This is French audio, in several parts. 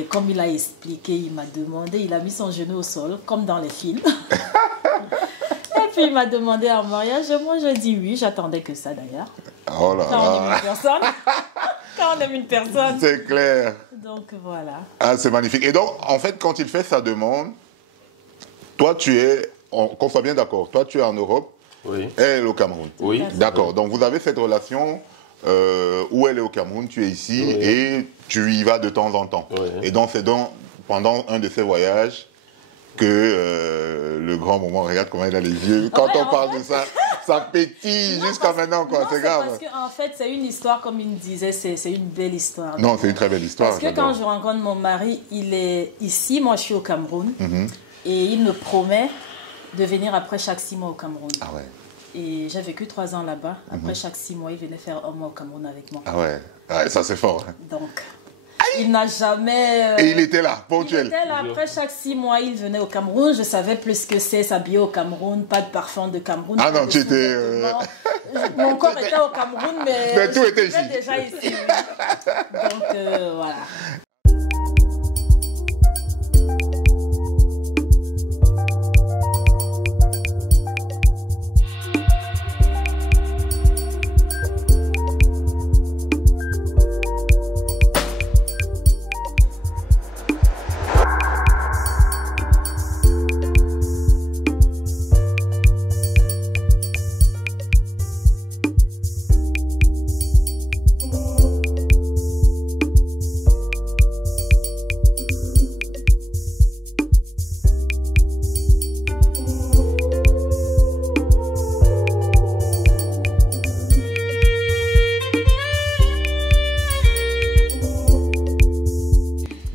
Et comme il a expliqué, il m'a demandé, il a mis son genou au sol, comme dans les films. Et puis il m'a demandé en mariage, moi j'ai dit oui, j'attendais que ça d'ailleurs. Oh là Quand on aime là. une personne. Quand on aime une personne. C'est clair. Donc voilà. Ah, c'est magnifique. Et donc, en fait, quand il fait sa demande, toi tu es, qu'on soit bien d'accord, toi tu es en Europe, Oui. elle est au Cameroun. Oui. D'accord. Donc vous avez cette relation où elle est au Cameroun, tu es ici Oui. et tu y vas de temps en temps. Oui. Et donc c'est pendant un de ces voyages que le grand moment, regarde comment il a les yeux. Quand Ouais, on parle de ça, ça pétille jusqu'à maintenant, quoi. C'est grave. Parce qu'en fait, c'est une histoire, comme il me disait, c'est une belle histoire. Non, c'est une très belle histoire. Parce que quand je rencontre mon mari, il est ici, moi je suis au Cameroun. Et il me promet de venir après chaque 6 mois au Cameroun. Ah ouais. Et j'ai vécu 3 ans là-bas. Après chaque 6 mois, il venait faire un mois au Cameroun avec moi. Ah ouais. Ouais, ça c'est fort. Hein. Donc, il n'a jamais... Et il était là, il ponctuel. était là, après chaque 6 mois, il venait au Cameroun. Je savais plus ce que c'est s'habiller au Cameroun, pas de parfum de Cameroun. Ah non, de tu étais... Mon corps était au Cameroun, mais tout était ici. déjà ici. Oui. Donc, voilà.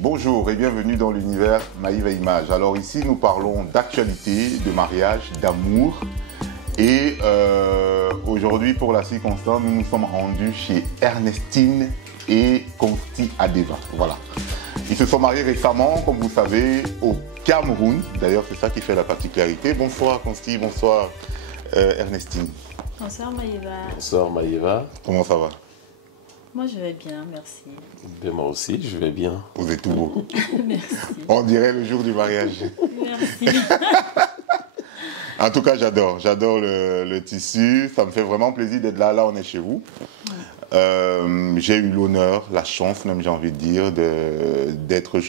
Bonjour et bienvenue dans l'univers Maïva Image. Alors ici nous parlons d'actualité, de mariage, d'amour et aujourd'hui pour la circonstance nous nous sommes rendus chez Ernestine et Consti Adeva. Voilà. Ils se sont mariés récemment, comme vous savez, au Cameroun. D'ailleurs c'est ça qui fait la particularité. Bonsoir Consti, bonsoir Ernestine. Bonsoir Maïva. Bonsoir Maïva. Comment ça va? Moi je vais bien, merci. Ben, moi aussi, je vais bien. Vous êtes tout beau. Merci. On dirait le jour du mariage. Merci. En tout cas, j'adore le tissu. Ça me fait vraiment plaisir d'être là. Là, on est chez vous. J'ai eu l'honneur, la chance même, j'ai envie de dire,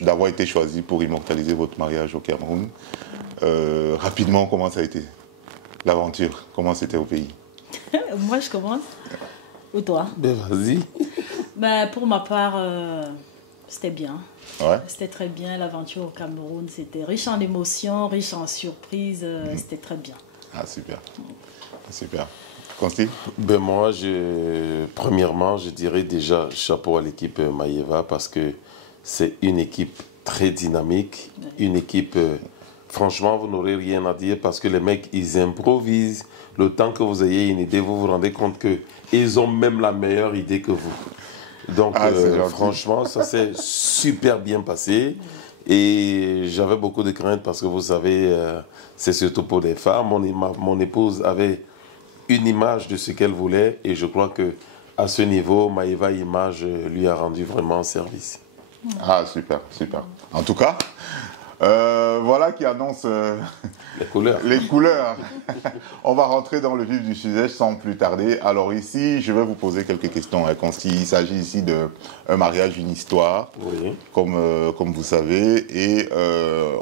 d'avoir été choisi pour immortaliser votre mariage au Cameroun. Rapidement, comment ça a été l'aventure? Comment c'était au pays? Moi je commence. Ou toi? Ben vas-y. Ben, pour ma part, c'était bien. Ouais. C'était très bien. L'aventure au Cameroun, c'était riche en émotions, riche en surprises. C'était très bien. Ah, super. Super. Consti? Ben moi, premièrement, je dirais déjà chapeau à l'équipe Maïva parce que c'est une équipe très dynamique, une équipe, franchement, vous n'aurez rien à dire parce que les mecs, ils improvisent. Le temps que vous ayez une idée, vous vous rendez compte qu'ils ont même la meilleure idée que vous. Donc, franchement, ça s'est super bien passé. Et j'avais beaucoup de craintes parce que vous savez, c'est surtout pour des femmes. Mon épouse avait une image de ce qu'elle voulait et je crois qu'à ce niveau, Maïva Image lui a rendu vraiment service. Ah, super, super. En tout cas, voilà qui annonce les couleurs. Les couleurs. On va rentrer dans le vif du sujet sans plus tarder. Alors ici, je vais vous poser quelques questions. Hein, il s'agit ici d'un mariage, une histoire, Oui. comme vous savez. Et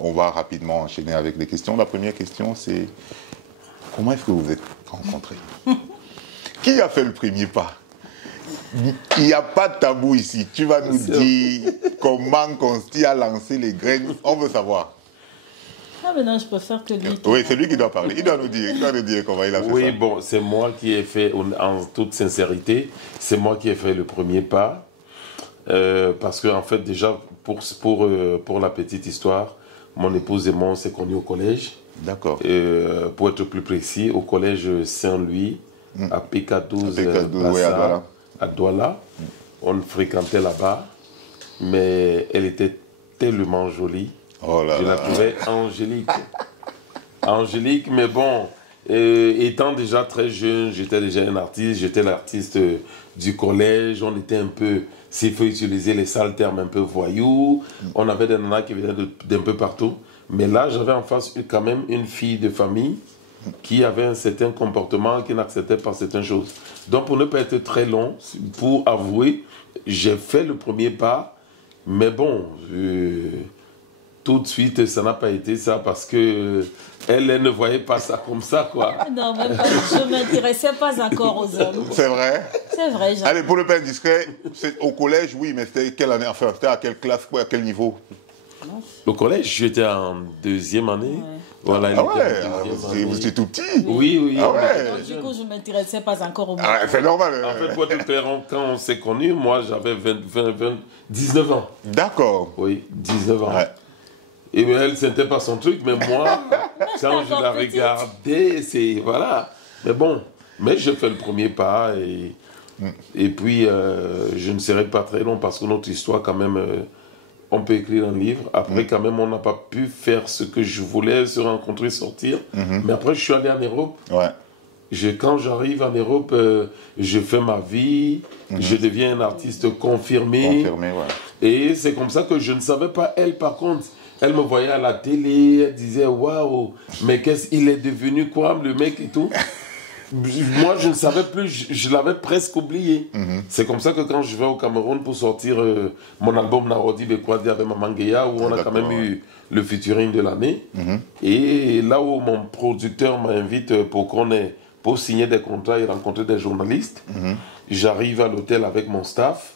on va rapidement enchaîner avec les questions. La première question, c'est comment est-ce que vous vous êtes rencontrés? Qui a fait le premier pas? Il n'y a pas de tabou ici. Tu vas nous dire comment Consti a lancé les graines. On veut savoir. Ah, mais non, je préfère que lui. Oui, c'est lui qui doit parler. Il doit nous dire comment il a fait ça. Oui, bon, c'est moi qui ai fait, en toute sincérité, c'est moi qui ai fait le premier pas. Parce qu'en fait, déjà, pour la petite histoire, mon épouse et moi, on s'est connus au collège. D'accord. Pour être plus précis, au collège Saint-Louis, à PK12, oui, à Douala. À Douala. On fréquentait là-bas, mais elle était tellement jolie. Oh là Je là. la trouvais angélique. Angélique, mais bon, Étant déjà très jeune, j'étais déjà un artiste, j'étais l'artiste du collège, on était un peu, s'il faut utiliser les sales termes, un peu voyous, on avait des nanas qui venaient d'un peu partout, mais là j'avais en face quand même une fille de famille qui avait un certain comportement, qui n'acceptait pas certaines choses. Donc pour ne pas être très long, pour avouer, j'ai fait le premier pas, mais bon, tout de suite, ça n'a pas été ça parce que elle ne voyait pas ça comme ça, quoi. Non, même pas. Je ne m'intéressais pas encore aux hommes. C'est vrai? C'est vrai. Allez, pour le pas indiscret, au collège, oui, mais c'était quelle année? Enfin, c'était à quelle classe, à quel niveau? Au collège, j'étais en 2e année. Ouais. Voilà, Ah ouais, vous étiez tout petit. Oui, oui. Ah ouais. Donc, du coup, je ne m'intéressais pas encore aux hommes. Ah, c'est normal. En fait, pour être clair, quand on s'est connus, moi, j'avais 19 ans. D'accord. Oui, 19 ans. Ouais. Et elle, c'était pas son truc, mais moi, quand je la petite. regardais, c'est... Voilà. Mais bon, mais j'ai fait le premier pas et puis je ne serai pas très long parce que notre histoire, quand même, on peut écrire un livre. Après, quand même, on n'a pas pu faire ce que je voulais, se rencontrer, sortir. Mais après, je suis allé en Europe. Ouais. Quand j'arrive en Europe, je fais ma vie, je deviens un artiste confirmé. Confirmé, ouais. Et c'est comme ça que je ne savais pas, elle, par contre. Elle me voyait à la télé, elle disait waouh, mais qu'est-ce qu'il est devenu quoi, le mec et tout. Moi, je ne savais plus, je l'avais presque oublié. C'est comme ça que quand je vais au Cameroun pour sortir mon album Narodi Bekwadi avec Maman Guéa, où on a quand même eu le featuring de l'année, et là où mon producteur m'invite pour signer des contrats et rencontrer des journalistes, j'arrive à l'hôtel avec mon staff.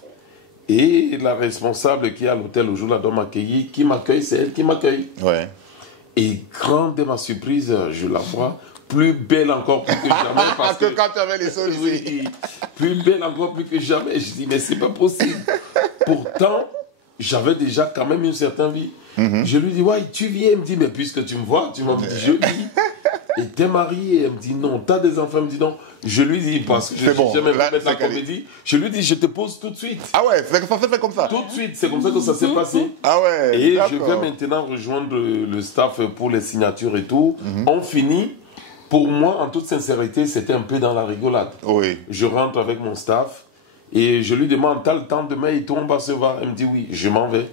Et la responsable qui est à l'hôtel au jour là doit m'accueillir, qui m'accueille, c'est elle qui m'accueille. Ouais. Et grande est ma surprise, je la vois plus belle encore plus que jamais. Parce que quand tu avais les sols ici. Oui, plus belle encore plus que jamais. Je dis, mais c'est pas possible. Pourtant, j'avais déjà quand même une certaine vie. Je lui dis, ouais, tu viens. Elle me dit, mais puisque tu me vois, tu m'as dit, je dis. Et t'es marié? Elle me dit, non. T'as des enfants? Elle me dit, non. Je lui dis, parce que j'aime mettre la comédie, je lui dis, je te pose tout de suite. Ah ouais, ça s'est fait comme ça? Tout de suite, c'est comme ça que ça s'est passé. Ah ouais, et je vais maintenant rejoindre le staff pour les signatures et tout. On finit. Pour moi, en toute sincérité, c'était un peu dans la rigolade. Oui. Je rentre avec mon staff et je lui demande, t'as le temps demain et tout, on va se voir. Elle me dit oui, je m'en vais.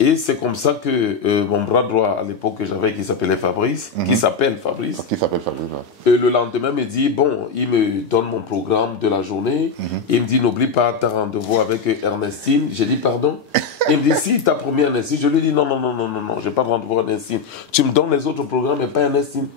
Et c'est comme ça que mon bras droit à l'époque que j'avais, qui s'appelait Fabrice, qui s'appelle Fabrice. Ouais. Le lendemain me dit, bon, il me donne mon programme de la journée. Et il me dit, n'oublie pas ta rendez-vous avec Ernestine. J'ai dit, pardon. Il me dit, si t'as promis Ernestine. Je lui dis, non, j'ai pas de rendez-vous avec Ernestine. Tu me donnes les autres programmes, mais pas Ernestine.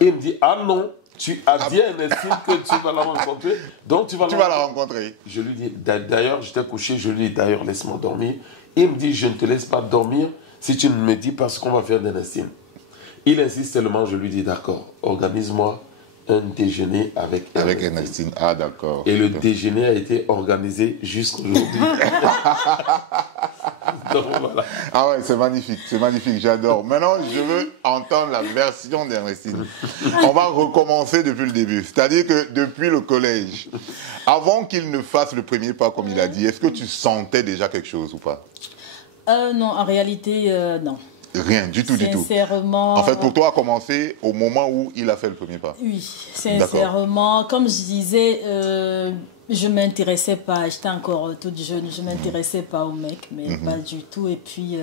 Et il me dit, ah non. Tu as dit à Ernestine que tu vas la rencontrer, donc tu vas la rencontrer. Je lui dis, d'ailleurs, j'étais couché, je lui dis, d'ailleurs, laisse-moi dormir. Il me dit, je ne te laisse pas dormir si tu ne me dis pas ce qu'on va faire d'Ernestine. Il insiste tellement, je lui dis, d'accord, organise-moi un déjeuner avec Ernestine. Ah, d'accord. Et le déjeuner a été organisé jusqu'aujourd'hui. Donc, voilà. Ah ouais, c'est magnifique, j'adore. Maintenant, je veux entendre la version d'Ernestine. On va recommencer depuis le début, c'est-à-dire que depuis le collège, avant qu'il ne fasse le premier pas, comme il a dit, est-ce que tu sentais déjà quelque chose ou pas? Non, en réalité, non. Rien, du tout. Sincèrement. En fait, pour toi, a commencé au moment où il a fait le premier pas. Oui, sincèrement. Comme je disais, je ne m'intéressais pas, j'étais encore toute jeune, je ne m'intéressais pas aux mecs, mais pas du tout. Et puis,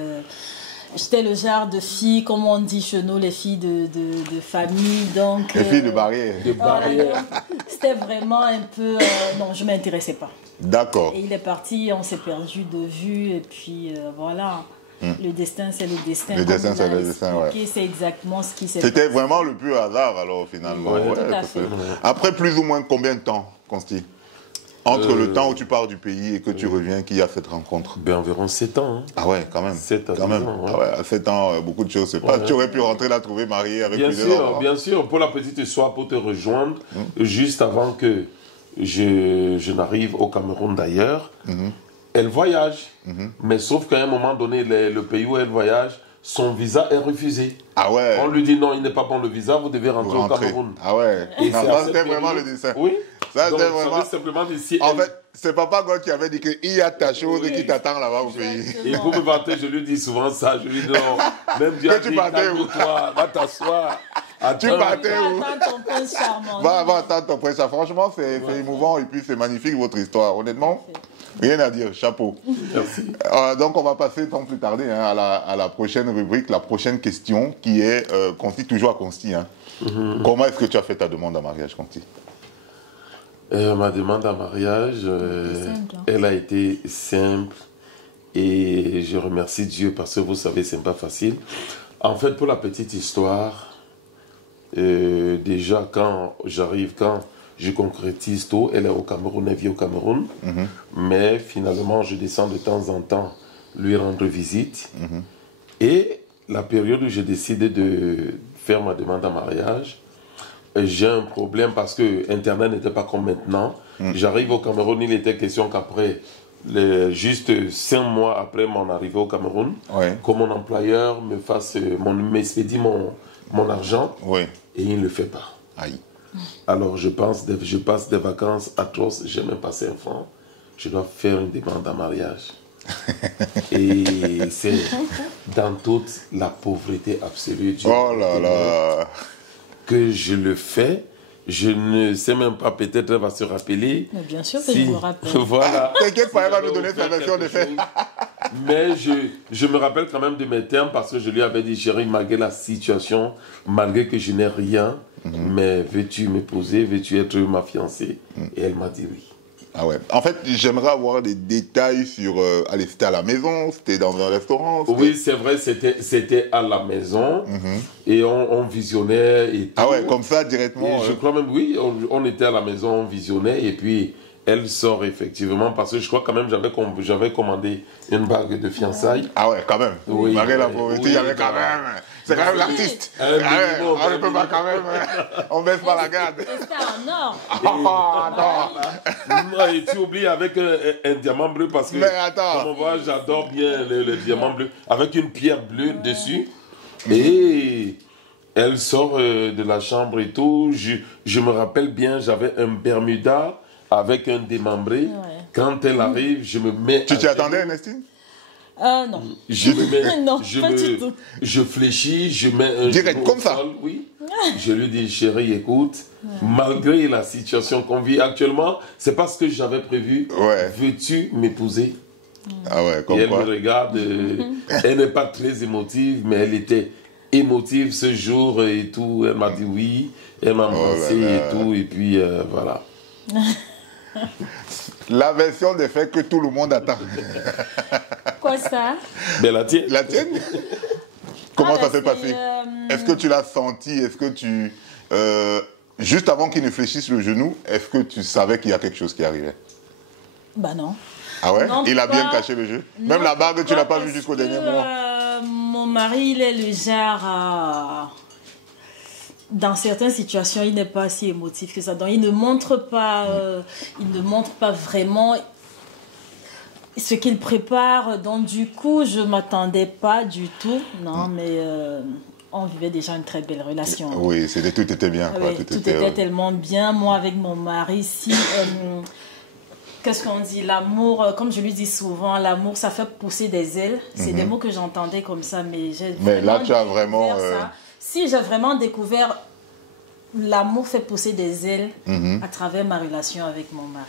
j'étais le genre de fille, comme on dit chez nous, les filles de famille. Donc, les filles de barrière. C'était vraiment un peu... non, je ne m'intéressais pas. D'accord. Et il est parti, on s'est perdu de vue, et puis voilà. Le destin, c'est le destin. Le destin, c'est le destin, ouais. C'est exactement ce qui s'est passé. C'était vraiment le pur hasard, alors, finalement. Oui, tout à fait. Après plus ou moins combien de temps, Consti? Entre le temps où tu pars du pays et que tu reviens, qu'il y a cette rencontre? Environ 7 ans. Hein. Ah ouais, quand même. 7 ans. Quand même. Ouais. Ah ouais, à 7 ans, beaucoup de choses se passent. Tu aurais pu rentrer la trouver mariée avec plusieurs enfants. Bien sûr. Pour la petite histoire, pour te rejoindre, juste avant que je n'arrive au Cameroun d'ailleurs, elle voyage. Mais sauf qu'à un moment donné, le pays où elle voyage, son visa est refusé. Ah ouais. On lui dit non, il n'est pas bon le visa, vous devez rentrer au Cameroun. Ah ouais. Et non, ça c'était vraiment le dessin. Oui. Ça donc, c'était vraiment. Simplement d'ici. En fait, c'est Papa God qui avait dit qu'il y a ta chose qui t'attend là-bas au pays. Et pour me vanter, je lui dis souvent ça. Je lui dis non. Même Dieu a dit, calme-toi, va t'asseoir. Tu partais où? Va attendre ton prince charmant. Va attendre ton prince charmant. Franchement, c'est émouvant et puis c'est magnifique votre histoire. Honnêtement, rien à dire. Chapeau. Merci. Donc, on va passer sans plus tarder à la prochaine rubrique, la prochaine question qui est Conti, toujours à Conti. Comment est-ce que tu as fait ta demande en mariage, Conti? Ma demande en mariage, elle a été simple et je remercie Dieu parce que vous savez, c'est pas facile. En fait, pour la petite histoire, déjà quand je concrétise tout, elle est au Cameroun, elle vit au Cameroun, mais finalement, je descends de temps en temps lui rendre visite. Et la période où j'ai décidé de faire ma demande en mariage, j'ai un problème parce que Internet n'était pas comme maintenant. J'arrive au Cameroun, il était question qu'après, juste 5 mois après mon arrivée au Cameroun, que mon employeur m'expédie mon argent, et il ne le fait pas. Aïe. Alors je passe des vacances atroces, j'ai même pas 5 francs, je dois faire une demande en mariage. Et c'est dans toute la pauvreté absolue du que je le fais. Je ne sais même pas, peut-être elle va se rappeler. Mais bien sûr que je me rappelle. Voilà. T'inquiète pas, elle va nous donner sa version de fait. Mais je me rappelle quand même de mes termes parce que je lui avais dit, chérie, malgré la situation, malgré que je n'ai rien, mais veux-tu m'épouser, veux-tu être ma fiancée? Et elle m'a dit oui. Ah ouais. En fait, j'aimerais avoir des détails sur... allez, c'était à la maison, c'était dans un restaurant? Oui, c'est vrai, c'était à la maison. Et on visionnait et tout. Ah ouais, comme ça, directement? Et je crois même, oui, on était à la maison, on visionnait. Et puis, elle sort effectivement, parce que je crois quand même j'avais commandé une bague de fiançailles. Ah ouais, quand même. Oui. Malgré la pauvreté, il y avait quand même... C'est quand même l'artiste. On ne peut pas quand même... On baisse pas la garde. C'était en or. Et tu oublies avec un diamant bleu parce que... Mais attends. Comme on voit, j'adore bien le diamant bleu. Avec une pierre bleue dessus. Et elle sort de la chambre et tout. Je me rappelle bien, j'avais un Bermuda avec un démembré. Quand elle arrive, je me mets... Tu t'y attendais, Ernestine? Non. Je me mets, non, pas du tout. Je fléchis, je mets un direct comme ça. Sol, oui. Je lui dis, chérie, écoute, malgré la situation qu'on vit actuellement, c'est pas ce que j'avais prévu. Veux-tu m'épouser? Ah ouais, comme et elle quoi? me regarde, elle n'est pas très émotive, mais elle était émotive ce jour et tout. Elle m'a dit oui, elle m'a embrassé et tout, et puis voilà. La version des faits que tout le monde attend. Quoi ça? Mais la tienne. La tienne? Comment ça s'est passé? Est-ce que tu l'as senti? Est-ce que tu... juste avant qu'il ne fléchisse le genou, est-ce que tu savais qu'il y a quelque chose qui arrivait? Bah non. Ah ouais? Non, il a bien caché le jeu? Même la bague, tu l'as pas vue jusqu'au dernier moment? Mon mari, il est le genre à... Dans certaines situations, il n'est pas si émotif que ça. Donc, il ne montre pas vraiment ce qu'il prépare. Donc, du coup, je ne m'attendais pas du tout. Non, mais on vivait déjà une très belle relation. Oui, tout était bien. Quoi. Oui, tout était tellement bien. Moi, avec mon mari, si... Qu'est-ce qu'on dit? L'amour, comme je lui dis souvent, l'amour, ça fait pousser des ailes. C'est des mots que j'entendais comme ça, mais là, tu as vraiment... Si j'ai vraiment découvert l'amour fait pousser des ailes à travers ma relation avec mon mari.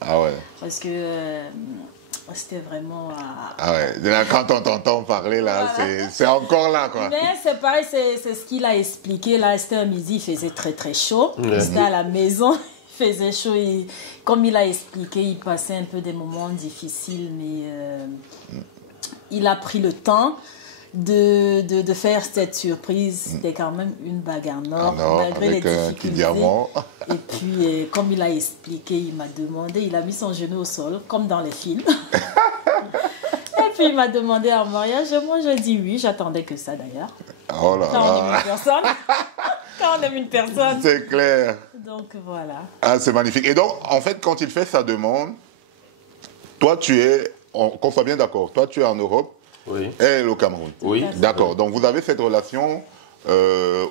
Ah ouais. Parce que c'était vraiment... Ah ouais, là, quand on t'entend parler, là, c'est encore là, quoi. Mais c'est pareil, c'est ce qu'il a expliqué. Là, c'était un midi, il faisait très très chaud. C'était à la maison, il faisait chaud. Et, comme il a expliqué, il passait un peu des moments difficiles, mais il a pris le temps de faire cette surprise. C'était quand même une bague en or, malgré les difficultés. Diamant. Et puis, comme il a expliqué, il m'a demandé, il a mis son genou au sol, comme dans les films. Et puis, il m'a demandé en mariage. Moi, j'ai dit oui, j'attendais que ça d'ailleurs. Oh là quand on aime une personne. Quand on aime une personne. C'est clair. Donc, voilà. Ah, c'est magnifique. Et donc, en fait, quand il fait sa demande, toi, qu'on soit bien d'accord, toi, tu es en Europe. Oui. Elle est au Cameroun. Oui. D'accord. Donc vous avez cette relation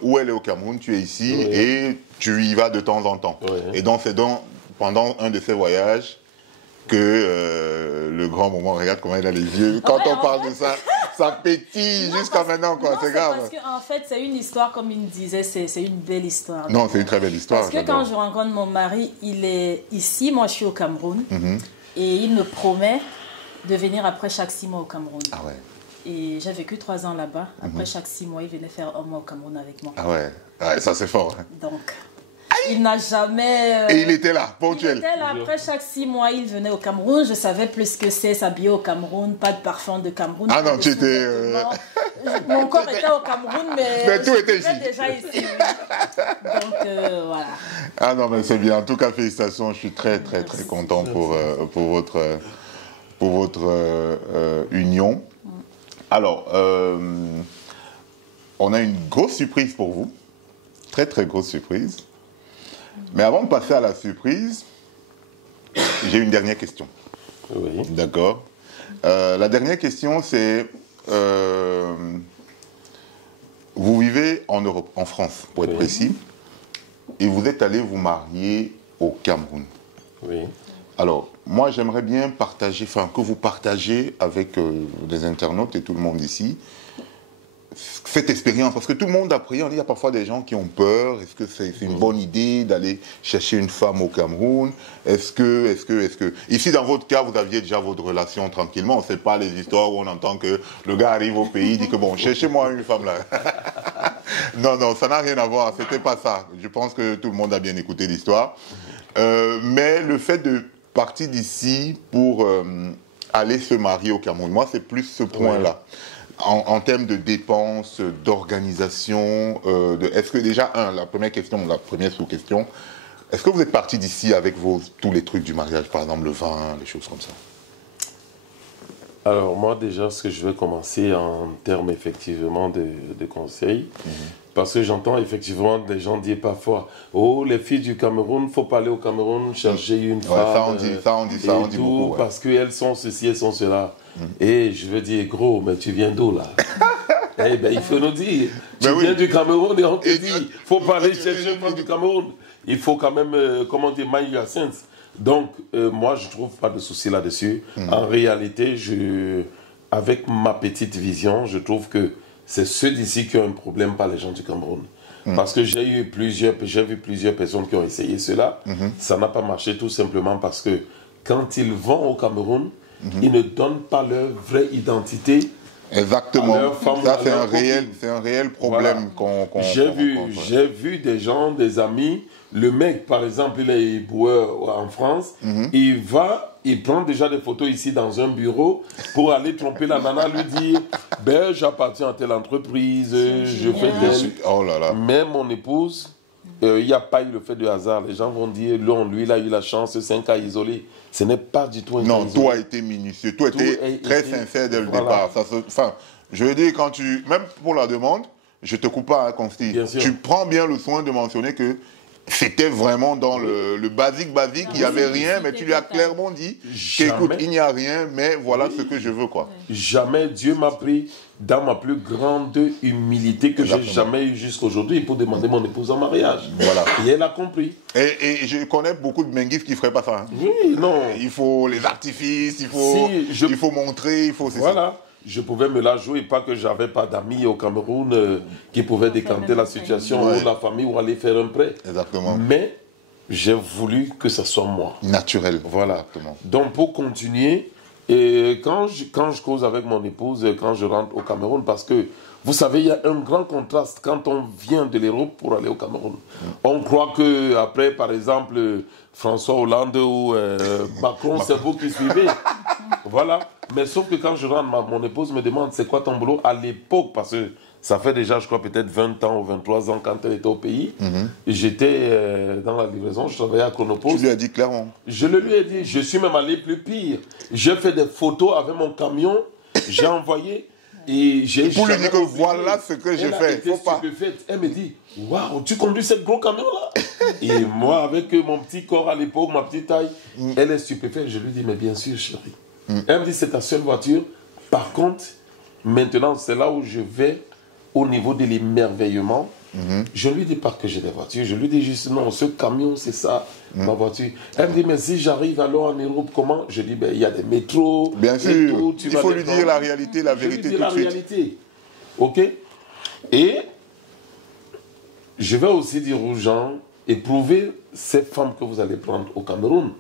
où elle est au Cameroun, tu es ici et tu y vas de temps en temps. Oui. Et donc c'est pendant un de ces voyages que le grand moment, regarde comment il a les yeux. Quand on parle de ça, ça pétille jusqu'à maintenant, quoi. C'est grave. Parce qu'en fait, c'est une histoire, comme il me disait, c'est une belle histoire. Non, c'est une très belle histoire. Parce que quand je rencontre mon mari, il est ici, moi je suis au Cameroun, et il me promet de venir après chaque 6 mois au Cameroun. Ah ouais. Et j'ai vécu 3 ans là-bas. Après chaque 6 mois, il venait faire 1 mois au Cameroun avec moi. Ah ouais, ouais, ça c'est fort. Hein. Donc, il n'a jamais... Et il était là, ponctuel. Il était là, après chaque 6 mois, il venait au Cameroun. Je savais plus que c'est s'habiller au Cameroun, pas de parfum de Cameroun. Ah non, tu étais... Mon corps était au Cameroun, mais tout était ici. Déjà ici. Oui. Donc, voilà. Ah non, mais c'est bien. En tout cas, félicitations. Je suis très content pour votre union. Alors, on a une grosse surprise pour vous. Très grosse surprise. Mais avant de passer à la surprise, j'ai une dernière question. Oui. D'accord. La dernière question, c'est... vous vivez en Europe, en France, pour être précis, et vous êtes allé vous marier au Cameroun. Oui. Alors, moi, j'aimerais bien partager, que vous partagez avec les internautes et tout le monde ici, cette expérience, parce que tout le monde appréhende, il y a parfois des gens qui ont peur, est-ce que c'est une bonne idée d'aller chercher une femme au Cameroun, est-ce que, ici dans votre cas, vous aviez déjà votre relation tranquillement, c'est pas les histoires où on entend que le gars arrive au pays, dit que bon, cherchez-moi une femme là. Non, ça n'a rien à voir, c'était pas ça, je pense que tout le monde a bien écouté l'histoire, mais le fait de partir d'ici pour aller se marier au Cameroun, moi c'est plus ce point-là. En termes de dépenses, d'organisation, est-ce que déjà, la première sous-question, est-ce que vous êtes parti d'ici avec tous les trucs du mariage, par exemple le vin, les choses comme ça? Alors moi déjà, ce que je vais commencer en termes effectivement de conseils, parce que j'entends effectivement des gens dire parfois, oh les filles du Cameroun, faut pas aller au Cameroun chercher une femme. Ça on dit beaucoup. Ouais. Parce qu'elles sont ceci, elles sont cela. Et je veux dire, gros, mais tu viens d'où là? Eh ben, il faut nous dire. Tu viens du Cameroun et on te dit, il ne faut pas aller chercher une femme du Cameroun. Il faut quand même, comment dire, mind your sense. Donc, moi, je ne trouve pas de souci là-dessus. En réalité, avec ma petite vision, je trouve que c'est ceux d'ici qui ont un problème, pas les gens du Cameroun. Parce que j'ai vu plusieurs personnes qui ont essayé cela. Ça n'a pas marché tout simplement parce que quand ils vont au Cameroun, ils ne donnent pas leur vraie identité. Exactement. Ça, c'est un réel problème voilà. qu'on rencontre. J'ai vu des gens, des amis. Le mec, par exemple, il est boueur en France. Il prend déjà des photos ici dans un bureau pour aller tromper la nana, lui dire ben, j'appartiens à telle entreprise, je fais tel. Oh là là. Mais mon épouse, il n'y a pas eu le fait de hasard. Les gens vont dire, lui, il a eu la chance, c'est un cas isolé. Ce n'est pas du tout un cas isolé. Non, tout a été minutieux, tout a été très sincère dès le départ. Je veux dire, même pour la demande, je ne te coupe pas, Consti. Tu prends bien le soin de mentionner que c'était vraiment dans le basique, il n'y avait rien, mais tu lui as clairement dit qu'écoute, il n'y a rien, mais voilà ce que je veux, quoi. Jamais Dieu m'a pris dans ma plus grande humilité que j'ai jamais eue jusqu'aujourd'hui pour demander mon épouse en mariage. Voilà. Et elle a compris. Et je connais beaucoup de menguifs qui ne feraient pas ça. Hein. Oui, non. Il faut les artifices, il faut montrer, il faut... Voilà. Je pouvais me la jouer, pas que j'avais pas d'amis au Cameroun qui pouvaient décanter la situation ou la famille ou aller faire un prêt. Exactement. Mais j'ai voulu que ce soit moi. Naturel. Voilà. Exactement. Donc pour continuer, et quand je cause avec mon épouse, quand je rentre au Cameroun, parce que vous savez, il y a un grand contraste quand on vient de l'Europe pour aller au Cameroun. On croit que après, par exemple, François Hollande ou Macron, c'est vous qui suivez. Voilà. Mais sauf que quand je rentre, mon épouse me demande c'est quoi ton boulot à l'époque, parce que ça fait déjà, je crois, peut-être 20 ans ou 23 ans quand elle était au pays. J'étais dans la livraison, je travaillais à Chronopost. Tu lui as dit clairement? Je le lui ai dit. Je suis même allé plus pire. J'ai fait des photos avec mon camion, j'ai envoyé. Et pour lui dire que voilà ce que j'ai fait. Faut pas. Elle me dit, waouh, tu conduis ce gros camion là? Et moi, avec mon petit corps à l'époque, ma petite taille, elle est stupéfaite. Je lui dis, mais bien sûr, chérie. Elle me dit, c'est ta seule voiture. Par contre, maintenant, c'est là où je vais au niveau de l'émerveillement. Je lui dis pas que j'ai des voitures. Je lui dis juste, non, ce camion, c'est ça, ma voiture. Elle me dit, mais si j'arrive alors en Europe, comment? Je dis, ben, il y a des métros. Bien sûr, tout, il faut lui dire la réalité, la vérité tout de suite. Réalité. OK? Et je vais aussi dire aux gens, éprouvez ces femmes que vous allez prendre au Cameroun.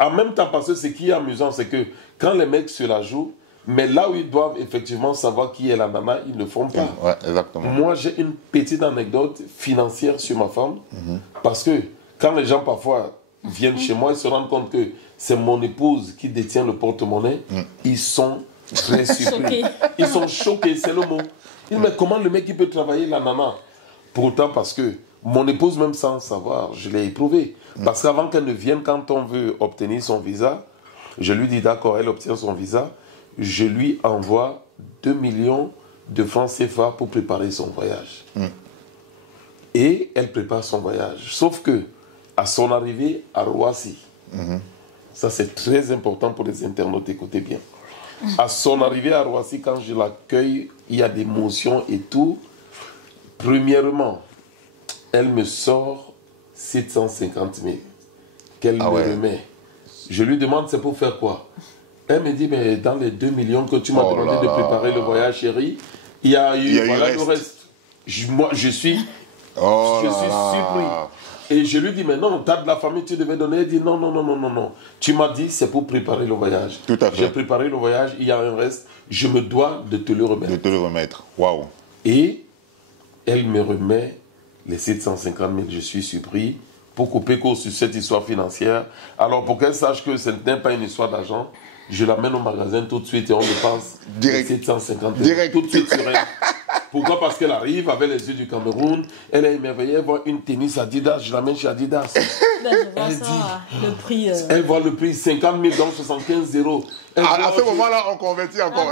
En même temps, parce que ce qui est amusant, c'est que quand les mecs se la jouent, mais là où ils doivent effectivement savoir qui est la nana, ils ne le font pas. Ouais, exactement. Moi, j'ai une petite anecdote financière sur ma femme, parce que quand les gens parfois viennent chez moi, ils se rendent compte que c'est mon épouse qui détient le porte-monnaie, ils sont très surpris. Ils sont choqués, c'est le mot. Ils disent, mais comment le mec il peut travailler la nana? Pourtant, parce que mon épouse, même sans savoir, je l'ai éprouvé. Parce qu'avant qu'elle ne vienne, quand on veut obtenir son visa, je lui dis d'accord, elle obtient son visa, je lui envoie 2 millions de francs CFA pour préparer son voyage. Et elle prépare son voyage. Sauf que, à son arrivée à Roissy, ça c'est très important pour les internautes, écoutez bien. À son arrivée à Roissy, quand je l'accueille, il y a des motions et tout. Premièrement, elle me sort 750 000 qu'elle me remet. Je lui demande c'est pour faire quoi? Elle me dit, mais dans les 2 millions que tu m'as demandé de préparer le voyage, chérie, il y a eu le reste. Moi, je suis surpris. Et je lui dis, mais non, tu as de la famille, tu devais donner. Elle dit, non, non, non, non, non, non. Tu m'as dit, c'est pour préparer le voyage. Tout à fait. J'ai préparé le voyage, il y a un reste, je me dois de te le remettre. De te le remettre, waouh. Et elle me remet les 750 000, je suis surpris, pour couper court sur cette histoire financière. Alors, pour qu'elle sache que ce n'est pas une histoire d'argent, je l'amène au magasin tout de suite et on dépense les 750 000. Direct. Tout de suite sur elle. Pourquoi? Parce qu'elle arrive avec les yeux du Cameroun, elle est émerveillée, elle voit une tennis Adidas, je l'amène chez Adidas. Elle dit, le prix. Elle voit le prix, 50 000 donc 75 euros. À ce moment-là, on convertit encore.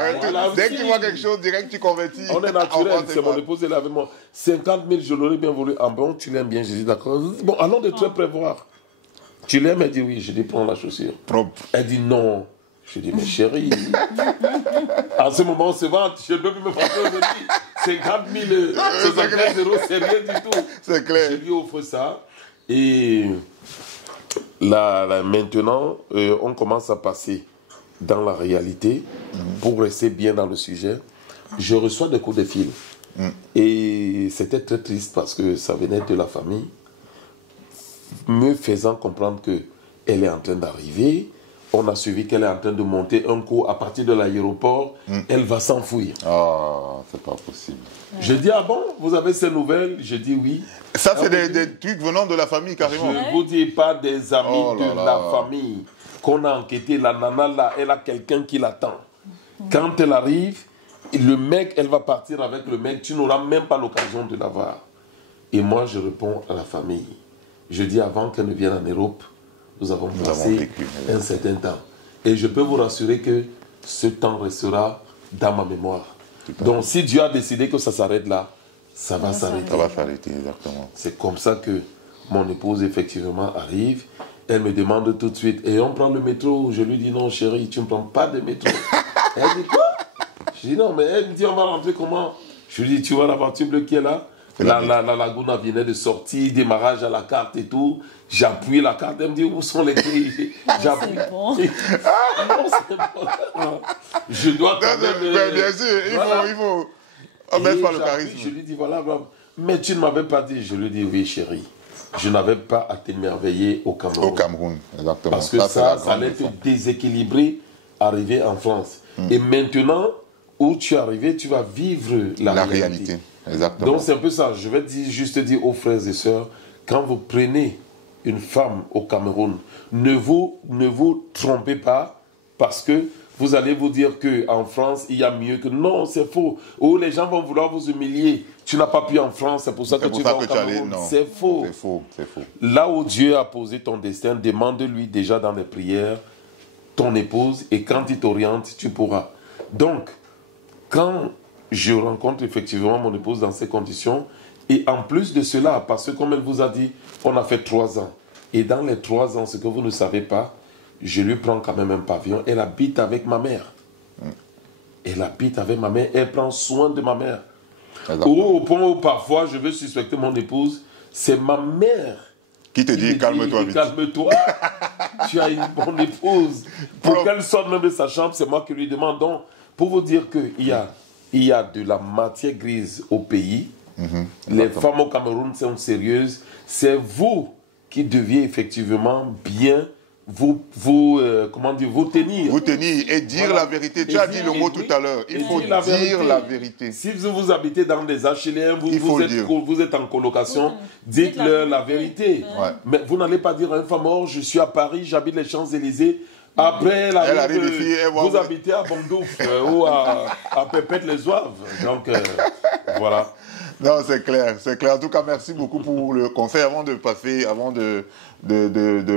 Dès que tu vois quelque chose, direct, tu convertis. On est naturel, c'est mon épouse, elle est avec moi. 50 000, je l'aurais bien voulu. Ah bon, tu l'aimes bien? Je dis d'accord. Bon, allons de très prévoir. Tu l'aimes? Elle dit oui. Je dis prends la chaussure. Propre. Elle dit non. Je dis mais chérie. En ce moment, on se vante. Je ne peux plus me faire aujourd'hui. 50 000, 75 euros, c'est rien du tout. C'est clair. Je lui offre ça. Et là, maintenant, on commence à passer dans la réalité pour rester bien dans le sujet. Je reçois des coups de fil. Et c'était très triste parce que ça venait de la famille, me faisant comprendre qu'elle est en train d'arriver. On a suivi qu'elle est en train de monter un coup à partir de l'aéroport. Elle va s'enfuir. Ah, c'est pas possible. Je dis, ah bon, vous avez ces nouvelles? Je dis oui. Ça, c'est des trucs venant de la famille, carrément. Je ne vous dis pas des amis de la famille qu'on a enquêté. La nana, là, elle a quelqu'un qui l'attend. Quand elle arrive, le mec, elle va partir avec le mec. Tu n'auras même pas l'occasion de la voir. Et moi, je réponds à la famille. Je dis, avant qu'elle ne vienne en Europe, nous avons passé un certain temps. Et je peux vous rassurer que ce temps restera dans ma mémoire. Donc, si Dieu a décidé que ça s'arrête là, ça va s'arrêter. Ça va s'arrêter, exactement. C'est comme ça que mon épouse, effectivement, arrive. Elle me demande tout de suite, et on prend le métro? Je lui dis, non, chérie, tu ne prends pas de métro. Elle dit, quoi? Je dis, non, mais elle me dit, on va rentrer comment? Je lui dis, tu vois la voiture bleue qui est là? La Laguna venait de sortir, démarrage à la carte et tout. J'appuie la carte, elle me dit, où sont les clés? J'appuie. C'est bon. Non, c'est bon. Je dois quand même... bien sûr, il faut. On ne baisse pas le charisme. Je lui dis, voilà, mais tu ne m'avais pas dit. Je lui dis, oui, chérie. Je n'avais pas à t'émerveiller au Cameroun. Au Cameroun, exactement. Parce que ça allait te déséquilibrer, arriver en France. Et maintenant, où tu es arrivé, tu vas vivre la réalité. Exactement. Donc c'est un peu ça. Je vais juste dire aux frères et sœurs, quand vous prenez une femme au Cameroun, ne vous trompez pas, parce que vous allez vous dire qu'en France, il y a mieux que... Non, c'est faux. Ou les gens vont vouloir vous humilier. Tu n'as pas pu en France, c'est pour ça que tu vas au Cameroun. C'est faux. C'est faux, c'est faux. Là où Dieu a posé ton destin, demande-lui déjà dans les prières ton épouse, et quand il t'oriente, tu pourras. Donc, quand je rencontre effectivement mon épouse dans ces conditions, et en plus de cela, parce que comme elle vous a dit, on a fait 3 ans. Et dans les 3 ans, ce que vous ne savez pas, je lui prends quand même un pavillon. Elle habite avec ma mère. Elle habite avec ma mère. Elle prend soin de ma mère. Ou au point où parfois je veux suspecter mon épouse, c'est ma mère qui te dit calme-toi vite. Calme-toi, tu as une bonne épouse. Pour qu'elle sorte même de sa chambre, c'est moi qui lui demande. Donc, pour vous dire qu'il y a de la matière grise au pays, les femmes au Cameroun sont sérieuses, c'est vous qui deviez effectivement bien vous tenir. Vous tenir et dire la vérité. Tu as dit le mot tout à l'heure. Il faut dire la vérité. Si vous habitez dans des HLM, vous êtes en colocation, dites-leur la vérité. Mais vous n'allez pas dire à une femme, oh, je suis à Paris, j'habite les Champs-Élysées. Après, vous habitez à Bondouf ou à Pépette-les-Oeuvres. Donc, voilà. Non, c'est clair, c'est clair. En tout cas, merci beaucoup pour le conseil. Avant de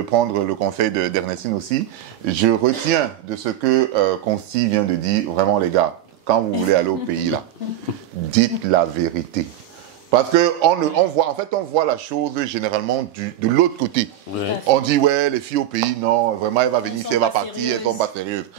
prendre le conseil d'Ernestine aussi, je retiens de ce que Consti vient de dire, vraiment les gars, quand vous voulez aller au pays là, dites la vérité. Parce qu'on voit la chose généralement de l'autre côté. Ouais. On dit, ouais, les filles au pays, non, vraiment, elle va venir ici, elle va partir, elles ne sont pas sérieuses.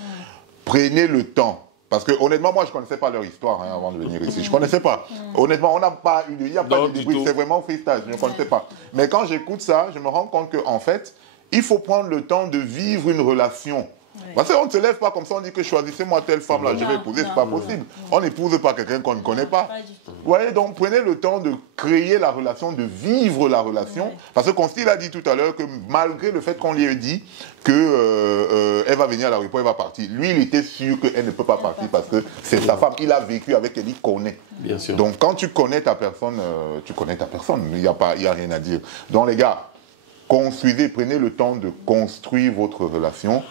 Prenez le temps. Parce que honnêtement, moi, je ne connaissais pas leur histoire avant de venir ici. Je ne connaissais pas. Honnêtement, on n'a pas eu il n'y a pas de débrief. C'est vraiment freestyle. Je ne connaissais pas. Mais quand j'écoute ça, je me rends compte qu'en fait, il faut prendre le temps de vivre une relation. Parce qu'on ne se lève pas comme ça, on dit que choisissez-moi telle femme là, je vais épouser, c'est pas possible. On n'épouse pas quelqu'un qu'on ne connaît pas. Vous voyez, donc prenez le temps de créer la relation, de vivre la relation. Parce que Consti l'a dit tout à l'heure que malgré le fait qu'on lui ait dit qu'elle va venir à l'aéroport, elle va partir. Lui, il était sûr qu'elle ne peut pas partir parce que c'est sa femme. Il a vécu avec elle, il connaît. Bien sûr. Donc quand tu connais ta personne, tu connais ta personne. Il n'y a rien à dire. Donc les gars, construisez, prenez le temps de construire votre relation.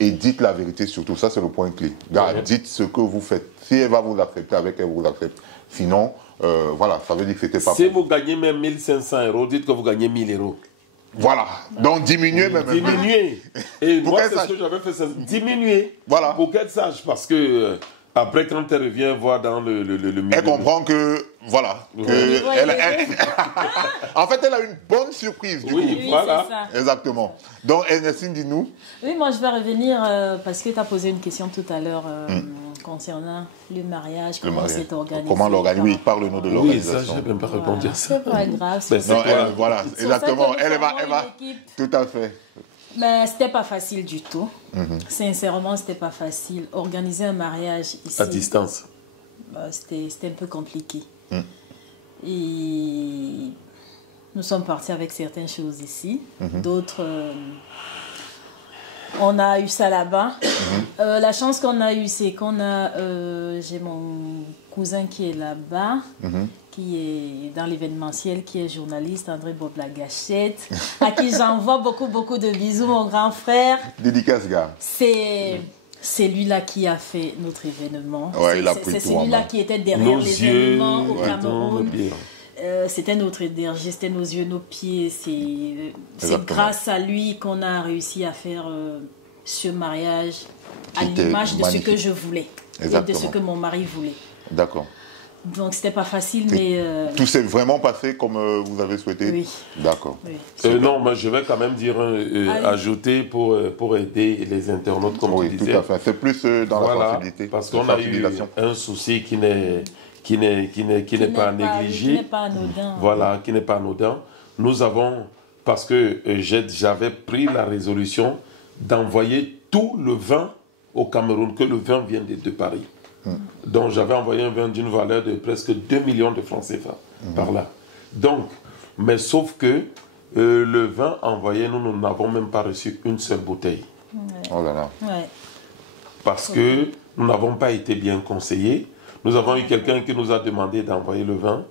Et dites la vérité surtout, ça c'est le point clé. Gars, dites ce que vous faites. Si elle va vous accepter, avec elle vous accepte. Sinon, voilà, ça veut dire que c'était pas... Si vous gagnez même 1500 €, dites que vous gagnez 1000 €. Voilà, donc diminuez même. Diminuez. Et moi, c'est ce que j'avais fait, c'est diminuer. Voilà. Pour qu'elle sache, parce que... Après, quand elle revient voir dans le milieu... Elle comprend que, voilà. En fait, elle a une bonne surprise, du coup. Voilà. Exactement. Donc, Ernestine, dis-nous. Oui, moi, je vais revenir, parce que tu as posé une question tout à l'heure concernant le mariage, comment c'est organisé. Comment l'organiser, oui, parle-nous de l'organisation. Oui, ça, je n'ai même pas répondu à ça. C'est pas grave. Voilà, exactement. Elle va... Tout à fait. Ben, c'était pas facile du tout. Sincèrement, c'était pas facile. Organiser un mariage ici... À distance. C'était un peu compliqué. Et nous sommes partis avec certaines choses ici. D'autres, on a eu ça là-bas. La chance qu'on a eue, c'est qu'on a... j'ai mon cousin qui est là-bas. Qui est dans l'événementiel, qui est journaliste, André Bob Lagachette, à qui j'envoie beaucoup de bisous, mon grand frère. Dédicace, gars. C'est lui-là qui a fait notre événement. Ouais, c'est celui-là qui était derrière l'événement au Cameroun. C'était notre énergie, c'était nos yeux, nos pieds. C'est grâce à lui qu'on a réussi à faire ce mariage à l'image de ce que je voulais. Et de ce que mon mari voulait. D'accord. Donc, c'était pas facile, mais... Tout s'est vraiment passé comme vous avez souhaité? Oui. D'accord. Oui. Non, mais je vais quand même dire, ajouter pour aider les internautes, comme tu disais. Oui, tout à fait. C'est plus dans la sensibilité. Parce qu'on a eu un souci qui n'est pas négligé. Qui n'est pas anodin. Voilà, qui n'est pas anodin. Nous avons, parce que j'avais pris la résolution d'envoyer tout le vin au Cameroun, que le vin vienne de Paris. Donc j'avais envoyé un vin d'une valeur de presque 2 millions de francs CFA par là. Donc, mais sauf que le vin envoyé, nous n'avons même pas reçu une seule bouteille. Oh là là. Parce que nous n'avons pas été bien conseillés. Nous avons eu quelqu'un qui nous a demandé d'envoyer le vin.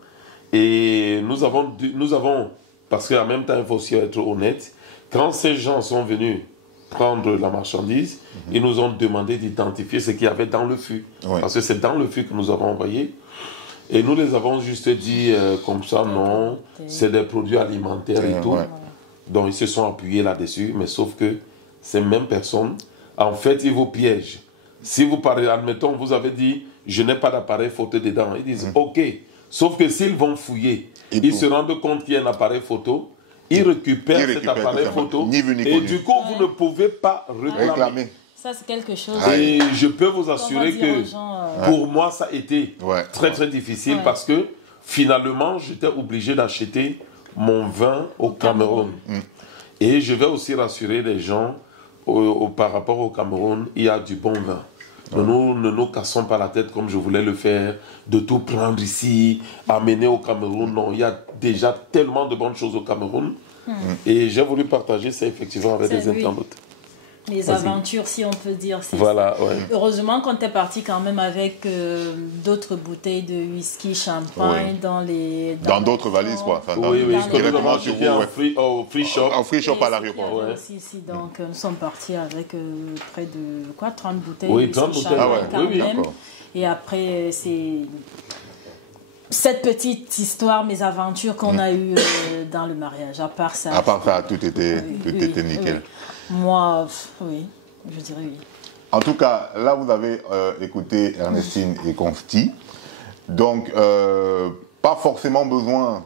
Et nous avons parce qu'en même temps, il faut aussi être honnête, quand ces gens sont venus prendre la marchandise, ils nous ont demandé d'identifier ce qu'il y avait dans le fût. Parce que c'est dans le fût que nous avons envoyé. Et nous les avons juste dit comme ça, non, c'est des produits alimentaires et tout. Donc ils se sont appuyés là-dessus, mais sauf que ces mêmes personnes, en fait, ils vous piègent. Si vous parlez, admettons, vous avez dit, je n'ai pas d'appareil photo dedans. Ils disent, ok. Sauf que s'ils vont fouiller, ils se rendent compte qu'il y a un appareil photo. Ils récupèrent cet appareil photo et du coup, vous ne pouvez pas réclamer. Ça, c'est quelque chose. Et je peux vous assurer que gens, pour moi, ça a été très difficile parce que finalement, j'étais obligé d'acheter mon vin au Cameroun. Et je vais aussi rassurer les gens par rapport au Cameroun, il y a du bon vin. Ne nous cassons pas la tête comme je voulais le faire, de tout prendre ici, amener au Cameroun. Non, il y a déjà tellement de bonnes choses au Cameroun. Et j'ai voulu partager ça effectivement avec les internautes. Les aventures, si on peut dire. Voilà, Heureusement qu'on est parti quand même avec d'autres bouteilles de whisky, champagne dans d'autres valises, quoi. Enfin, directement sur vous, au free shop. Au free shop à l'aéroport. Donc, nous sommes partis avec près de 30 bouteilles de whisky, champagne quand même. Et après, c'est cette petite histoire, mes aventures qu'on a eues dans le mariage. À part ça, tout était nickel. Moi, oui, je dirais oui. En tout cas, là, vous avez écouté Ernestine et Consti. Donc, pas forcément besoin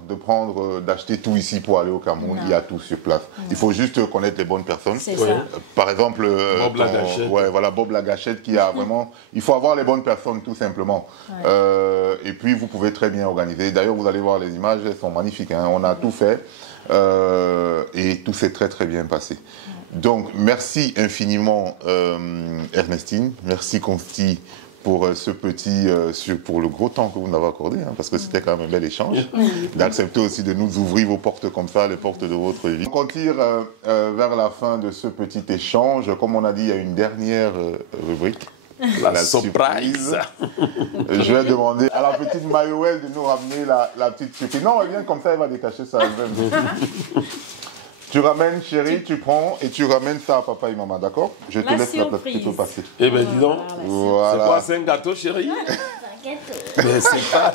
d'acheter tout ici pour aller au Cameroun. Il y a tout sur place. Il faut juste connaître les bonnes personnes. C'est ça. Par exemple, Bob Lagachette. Bob Lagachette qui a vraiment... Il faut avoir les bonnes personnes, tout simplement. Et puis, vous pouvez très bien organiser. D'ailleurs, vous allez voir les images, elles sont magnifiques. Hein. On a tout fait. Et tout s'est très, très bien passé. Donc, merci infiniment Ernestine, merci Consti pour ce petit, pour le gros temps que vous nous avez accordé, hein, parce que c'était quand même un bel échange, d'accepter aussi de nous ouvrir vos portes comme ça, les portes de votre vie. On tire vers la fin de ce petit échange. Comme on a dit, il y a une dernière rubrique. La surprise. Je vais demander à la petite Mayoelle de nous ramener la petite surprise. Non, elle vient comme ça, elle va décacher ça elle-même. Tu ramènes, chérie, tu prends et tu ramènes ça à papa et maman, d'accord? Je te laisse la place, tu peux passer. Eh bien, dis donc, voilà. C'est quoi, c'est un gâteau, chérie? C'est un gâteau. Mais c'est pas...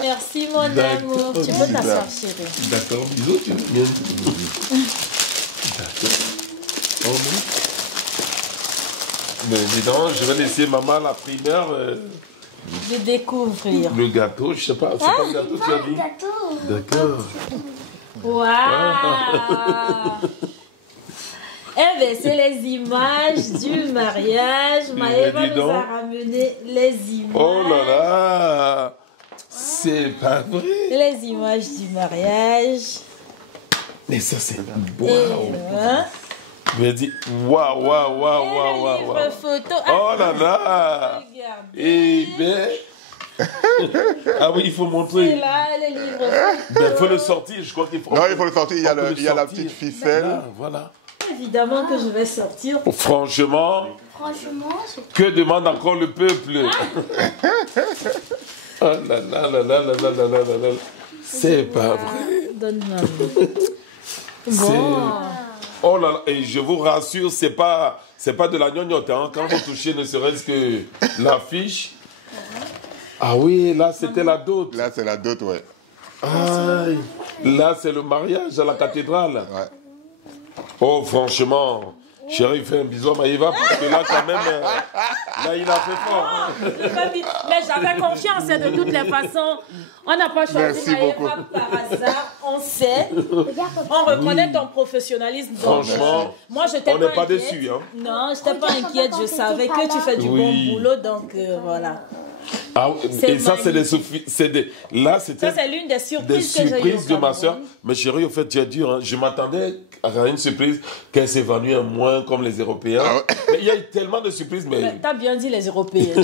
Merci, mon amour. Tu peux t'asseoir, chérie. D'accord, bisous, tu viens. D'accord. Mais dis donc, je vais laisser maman la primeur... de découvrir. Le gâteau, je sais pas, c'est pas le gâteau, tu as dit? D'accord. Waouh! Eh bien, c'est les images du mariage. Maëva nous a ramené les images. Oh là là! C'est pas vrai! Les images du mariage. Mais ça, c'est beau! Je me dis, waouh! Livre photo. Oh là là! Eh bien... Ah oui, il faut montrer. C'est là, les livres. Il faut le sortir, je crois qu'il faut... Non, il faut le sortir, il y a la petite ficelle. Là, voilà. Évidemment que je vais sortir. Franchement, que demande encore le peuple? Oh là là là là là là là là là. C'est pas vrai. Donne-moi. Bon. Oh là là, et je vous rassure, c'est pas de la gnognotte, hein. Quand vous touchez ne serait-ce que l'affiche. Ah oui, là c'était la dot. Là c'est la dot, ouais. Aïe. Là c'est le mariage à la cathédrale. Ouais. Oh franchement, chérie, fais un bisou à Maëva parce que là quand même, là il a fait fort. Hein. Mais j'avais confiance de toutes les façons. On n'a pas choisi Maëva par hasard, on sait. On reconnaît ton professionnalisme. Franchement, moi je t'ai on n'est pas déçus. Hein. Non, je n'étais pas inquiète, je savais que tu fais du bon boulot, donc voilà. Ah, et ça, c'est là, c'était ça, c'est l'une des surprises, de ma soeur. Mais chérie, au fait, j'ai dit, hein, je m'attendais à une surprise qu'elle s'évanouit un moins comme les Européens. Ah ouais. Mais il y a eu tellement de surprises. Mais t'as bien dit les Européens.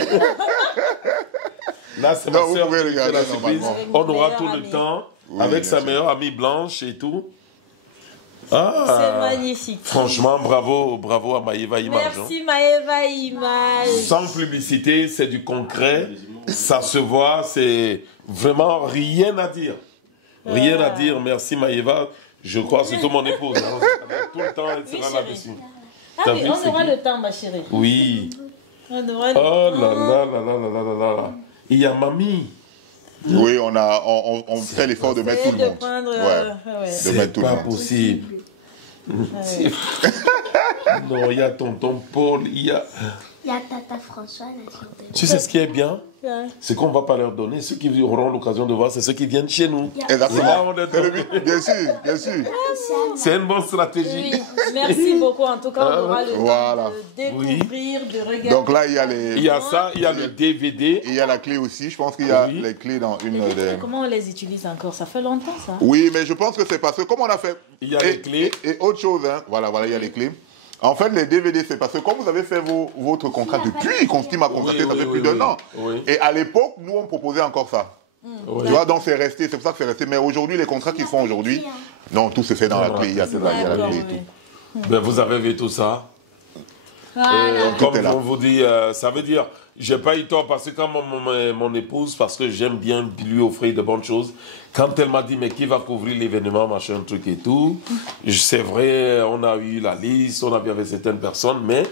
Là, c'est ma soeur qui fait la surprise. On aura tout le temps avec sa meilleure amie Blanche et tout. Ah, c'est magnifique. Franchement, bravo à Maëva Image. Merci Maëva Image. Sans publicité, c'est du concret. Ça se voit, c'est vraiment rien à dire. Rien à dire. Merci Maëva. Je crois surtout mon épouse. Hein. Tout le temps, elle sera là-dessus. Ah oui, on aura le temps, ma chérie. Oui. On aura le temps. Oh là là là là là là là. Il y a mamie. Oui, on fait l'effort de mettre tout le monde. C'est pas possible. Non, il y a tonton Paul, il y a... Il y a Tata François là sur le... Tu sais ce qui est bien? C'est qu'on ne va pas leur donner. Ceux qui auront l'occasion de voir, c'est ceux qui viennent chez nous. Exactement. Bien sûr, bien sûr. C'est une bonne stratégie. Oui. Merci beaucoup. En tout cas, on aura le Voilà. temps de découvrir, de regarder. Donc là, il y a les... Il y a ça, il y a le DVD. Et il y a la clé aussi. Je pense qu'il y a les clés dans une des... Comment on les utilise encore? Ça fait longtemps, ça. Oui, mais je pense que c'est parce que comme on a fait... Il y a les clés. Et autre chose, hein. Voilà, il y a les clés. En fait, les DVD, c'est parce que comme vous avez fait votre contrat depuis qu'on m'a contacté, ça fait plus d'un an. Oui. Et à l'époque, nous, on proposait encore ça. Oui. Tu vois, donc c'est resté, c'est pour ça que c'est resté. Mais aujourd'hui, les contrats qu'ils font aujourd'hui, non, tout se fait dans la clé. Il y a la clé et tout. Ben, vous avez vu tout ça. Voilà. Comme est là. on vous dit, ça veut dire, j'ai pas eu tort parce que quand mon épouse, parce que j'aime bien lui offrir de bonnes choses, quand elle m'a dit, mais qui va couvrir l'événement, machin, truc et tout, c'est vrai, on a eu la liste, on a vu avec certaines personnes, mais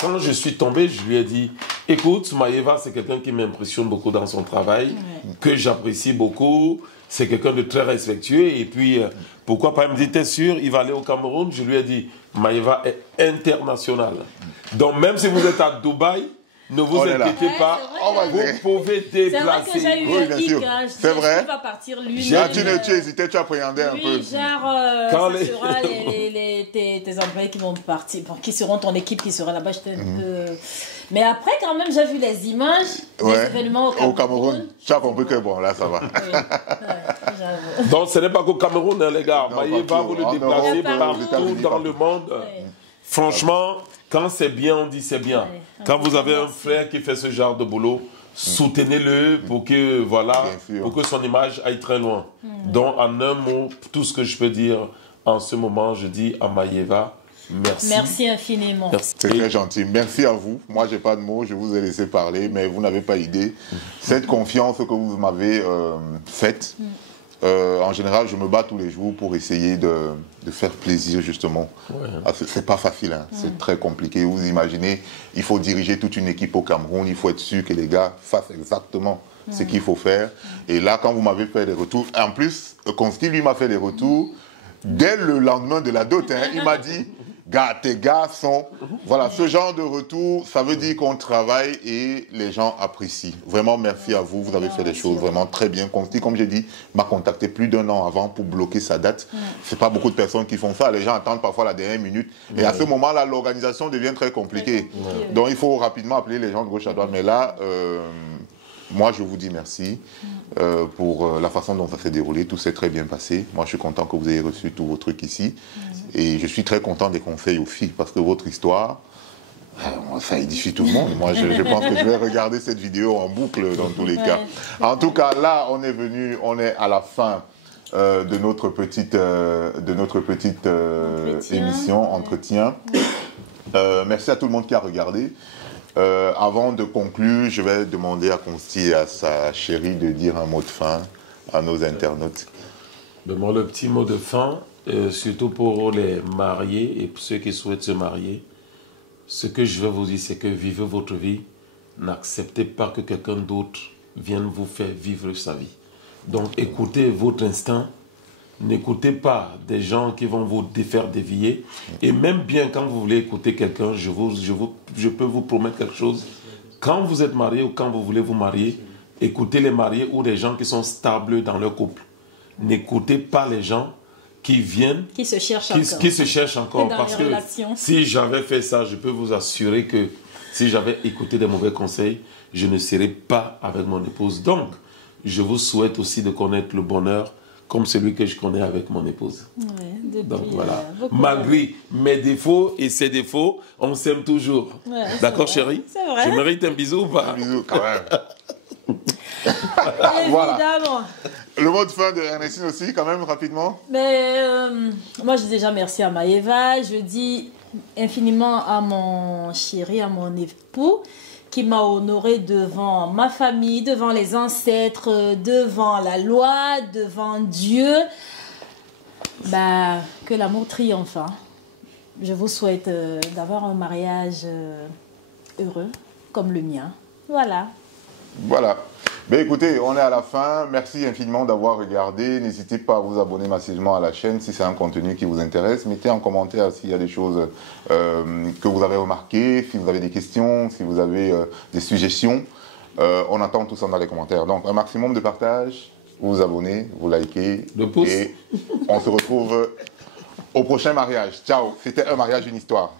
quand je suis tombé, je lui ai dit, écoute, Maïva, c'est quelqu'un qui m'impressionne beaucoup dans son travail, que j'apprécie beaucoup, c'est quelqu'un de très respectueux, et puis, pourquoi pas, il me dit, t'es sûr, il va aller au Cameroun? Je lui ai dit, Maïva est internationale. Donc, même si vous êtes à Dubaï, ne vous inquiétez pas, vous pouvez déplacer. C'est vrai que j'ai eu Oui, un bien hic, sûr. hein. C'est vrai. Il va partir lui. Tu hésitais, tu appréhendais un peu. Oui, genre, ça sera tes employés qui vont partir, bon, qui seront ton équipe qui sera là-bas. J'étais un peu... Mais après, quand même, j'ai vu les images des événements au Cameroun. Tu as compris que bon, là, ça va. Oui, Donc, ce n'est pas qu'au Cameroun, hein, les gars. Maïva, vous le déplacez partout dans le monde. Franchement, quand c'est bien, on dit c'est bien. Quand vous avez un frère qui fait ce genre de boulot, soutenez-le pour que, voilà, pour que son image aille très loin. Donc, en un mot, tout ce que je peux dire en ce moment, je dis à Maïva, merci. Merci infiniment. Merci. C'est très gentil. Merci à vous. Moi, je n'ai pas de mots. Je vous ai laissé parler, mais vous n'avez pas idée. Cette confiance que vous m'avez faite, en général, je me bats tous les jours pour essayer de faire plaisir, justement. C'est pas facile, hein. C'est très compliqué. Vous imaginez, il faut diriger toute une équipe au Cameroun. Il faut être sûr que les gars fassent exactement ce qu'il faut faire. Et là, quand vous m'avez fait des retours, en plus, Consti, lui, m'a fait des retours dès le lendemain de la dot. Hein, il m'a dit, gars, tes gars sont... Voilà, ce genre de retour, ça veut dire qu'on travaille et les gens apprécient. Vraiment, merci à vous. Vous avez fait des choses vraiment très bien. Consti, comme j'ai dit, m'a contacté plus d'un an avant pour bloquer sa date. C'est pas beaucoup de personnes qui font ça. Les gens attendent parfois la dernière minute. Et à ce moment-là, l'organisation devient très compliquée. Donc, il faut rapidement appeler les gens de gauche à droite. Mais là... moi, je vous dis merci pour la façon dont ça s'est déroulé. Tout s'est très bien passé. Moi, je suis content que vous ayez reçu tous vos trucs ici. Et je suis très content des conseils aux filles parce que votre histoire, ça édifie tout le monde. Moi, je pense que je vais regarder cette vidéo en boucle dans tous les cas. En tout cas, là, on est à la fin de notre petite émission, entretien. Merci à tout le monde qui a regardé. Avant de conclure, je vais demander à Consti et à sa chérie de dire un mot de fin à nos internautes. Moi, le petit mot de fin, surtout pour les mariés et pour ceux qui souhaitent se marier, ce que je veux vous dire, c'est que vivez votre vie. N'acceptez pas que quelqu'un d'autre vienne vous faire vivre sa vie. Donc, écoutez votre instinct. N'écoutez pas des gens qui vont vous faire dévier. Et même bien quand vous voulez écouter quelqu'un, je peux vous promettre quelque chose. Quand vous êtes marié ou quand vous voulez vous marier, écoutez les mariés ou les gens qui sont stables dans leur couple. N'écoutez pas les gens qui viennent... Qui se cherchent encore. Parce que si j'avais fait ça, je peux vous assurer que si j'avais écouté des mauvais conseils, je ne serais pas avec mon épouse. Donc, je vous souhaite aussi de connaître le bonheur comme celui que je connais avec mon épouse. Donc voilà. Malgré mes défauts et ses défauts, on s'aime toujours. D'accord, chérie? C'est vrai. Je mérite un bisou ou pas? Un bisou, quand même. Voilà. Évidemment. Le mot de fin de Ernestine aussi, quand même, rapidement. Mais moi, je dis déjà merci à Maïva. Je dis infiniment à mon chéri, à mon époux, qui m'a honoré devant ma famille, devant les ancêtres, devant la loi, devant Dieu. Que l'amour triomphe. Hein. Je vous souhaite d'avoir un mariage heureux, comme le mien. Voilà. Voilà. Ben écoutez, on est à la fin. Merci infiniment d'avoir regardé. N'hésitez pas à vous abonner massivement à la chaîne si c'est un contenu qui vous intéresse. Mettez en commentaire s'il y a des choses que vous avez remarquées, si vous avez des questions, si vous avez des suggestions. On attend tout ça dans les commentaires. Donc un maximum de partage, vous vous abonnez, vous likez. Le pouce. Et on se retrouve au prochain mariage. Ciao. C'était un mariage, une histoire.